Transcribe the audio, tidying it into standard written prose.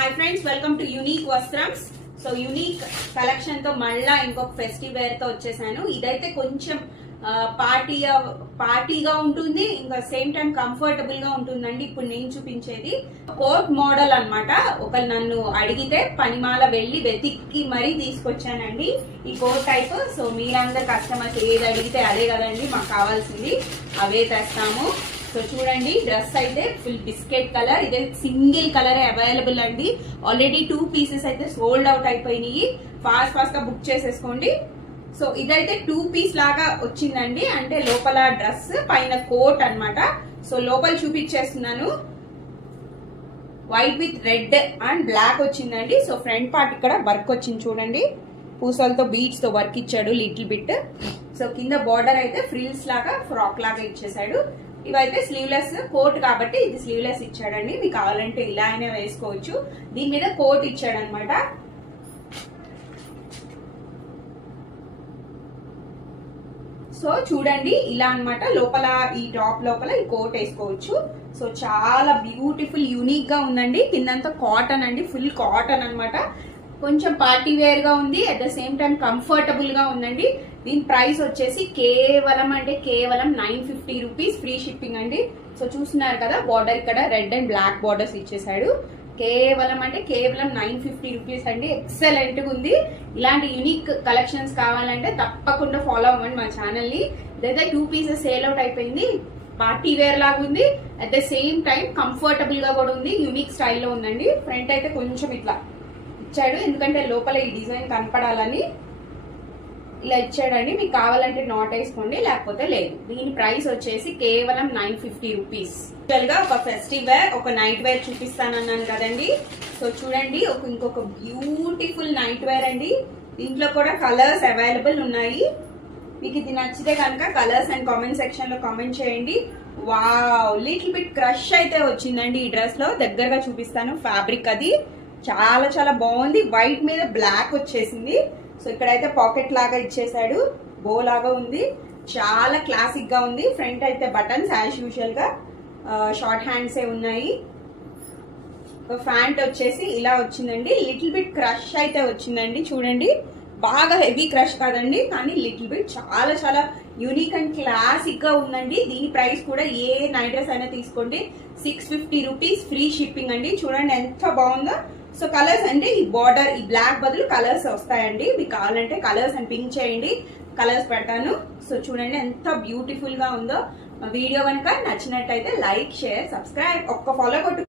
Hi friends, welcome to unique Vastrams. So unique collection తో మళ్ళా ఇంకొక ఫెస్టివ్ వేర్ తో వచ్చేసాను. ఇదైతే కొంచెం పార్టీగా ఉంటుంది, ఇంకా సేమ్ టైం కంఫర్టబుల్ గా ఉంటుందండి. ఇప్పుడు నేను చూపించేది కోట్ మోడల్ అన్నమాట. ఒకరు నన్ను అడిగితే పనిమాల వెళ్లి వెతికి మరీ తీసుకొచ్చానండి ఈ కోట్ టైప్. సో మీరందరు కస్టమర్స్ ఏది అడిగితే అదే కదండి మాకు కావాల్సింది, అవే తెస్తాము. సో చూడండి, డ్రెస్ అయితే ఫుల్ బిస్కెట్ కలర్, ఇదే సింగిల్ కలర్ అవైలబుల్ అండి. ఆల్రెడీ 2 పీసెస్ అయితే సోల్డ్ అవుట్ అయిపోయినాయి. ఫాస్ట్ గా బుక్ చేసేసుకోండి. సో ఇదైతే 2 పీస్ లాగా వచ్చిందండి, అంటే లోపల డ్రెస్ పైన కోట్ అన్నమాట. సో లోపల చూపించేస్తున్నాను. White with red and black వచ్చిందండి. సో ఫ్రంట్ పార్ట్ ఇక్కడ వర్క్ వచ్చింది చూడండి, పూసలతో బీడ్స్ తో వర్క్ ఇచ్చాడు లిటిల్ బిట్. సో కింద బార్డర్ అయితే ఫ్రిల్స్ లాగా ఫ్రాక్ లాగా ఇచ్చేసాడు. ఇవైతే స్లీవ్లెస్ కోట్ కాబట్టి ఇది స్లీవ్లెస్ ఇచ్చాడండి. మీకు కావాలంటే ఇలా అయినా వేసుకోవచ్చు. దీని మీద కోట్ ఇచ్చాడు అనమాట. సో చూడండి, ఇలా అన్నమాట. లోపల ఈ టాప్ లోపల ఈ కోట్ వేసుకోవచ్చు. సో చాలా బ్యూటిఫుల్ యూనిక్ గా ఉందండి. కిందంతా కాటన్ అండి, ఫుల్ కాటన్ అన్నమాట. కొంచెం పార్టీ వేర్ గా ఉంది, at the same time comfortable గా ఉందండి. దీని ప్రైస్ వచ్చేసి కేవలం 950 రూపీస్, ఫ్రీ షిప్పింగ్ అండి. సో చూస్తున్నారు కదా, బార్డర్ ఇక్కడ రెడ్ అండ్ బ్లాక్ బార్డర్స్ ఇచ్చేసాడు. కేవలం 950 రూపీస్ అండి. ఎక్సలెంట్ గా ఉంది. ఇలాంటి యూనిక్ కలెక్షన్స్ కావాలంటే తప్పకుండా ఫాలో అవ్వండి మా ఛానల్ ని. ఇదైతే 2 పీసెస్ సేల్ అవుట్ అయిపోయింది. పార్టీ వేర్ లాగా ఉంది, at the same time comfortable గా కూడా ఉంది. యూనిక్ స్టైల్లో ఉందండి. ఫ్రంట్ అయితే కొంచెం ఇట్లా ఇచ్చాడు, ఎందుకంటే లోపల ఈ డిజైన్ కనపడాలని ఇలా ఇచ్చాడండి. మీకు కావాలంటే నాట్ వేసుకోండి, లేకపోతే లేదు. దీని ప్రైస్ వచ్చేసి కేవలం 950 రూపీస్. గా ఒక ఫెస్టివ్ వేర్, ఒక నైట్ వేర్ చూపిస్తానన్నాను కదండి. సో చూడండి, ఇంకొక బ్యూటిఫుల్ నైట్ వేర్ అండి. దీంట్లో కూడా కలర్స్ అవైలబుల్ ఉన్నాయి. మీకు ఇది నచ్చితే కనుక కలర్స్ అండ్ కామెంట్ సెక్షన్ లో కామెంట్ చేయండి. వావ్, లిటిల్ బిట్ క్రష్ అయితే వచ్చిందండి ఈ డ్రెస్ లో. దగ్గరగా చూపిస్తాను. ఫ్యాబ్రిక్ అది చాలా చాలా బాగుంది. వైట్ మీద బ్లాక్ వచ్చేసింది. సో ఇక్కడైతే పాకెట్ లాగా ఇచ్చేసాడు, బో లాగా ఉంది. చాలా క్లాసిక్ గా ఉంది. ఫ్రంట్ అయితే బటన్స్ యాజ్ యూజువల్ గా, షార్ట్ హ్యాండ్స్ ఏ ఉన్నాయి. ఫ్యాంట్ వచ్చేసి ఇలా వచ్చిందండి. లిటిల్ బిట్ క్రష్ అయితే వచ్చిందండి. చూడండి, బాగా హెవీ క్రష్ కాదండి, కానీ లిటిల్ బిట్ చాలా చాలా యూనిక్ అండ్ క్లాసిక్ గా ఉందండి. దీని ప్రైస్ కూడా ఏ నైట్ డ్రెస్ అయినా తీసుకోండి 650 రూపీస్, ఫ్రీ షిప్పింగ్ అండి. చూడండి ఎంత బాగుందో. సో కలర్స్ అంటే ఈ బార్డర్, ఈ బ్లాక్ బదులు కలర్స్ వస్తాయండి. మీకు కావాలంటే కలర్స్ అండ్ పింక్ చేయండి, కలర్స్ పెడతాను. సో చూడండి ఎంత బ్యూటిఫుల్ గా ఉందో. వీడియో కనుక నచ్చినట్టయితే లైక్, షేర్, సబ్స్క్రైబ్, ఒక్క ఫాలో కొట్టు.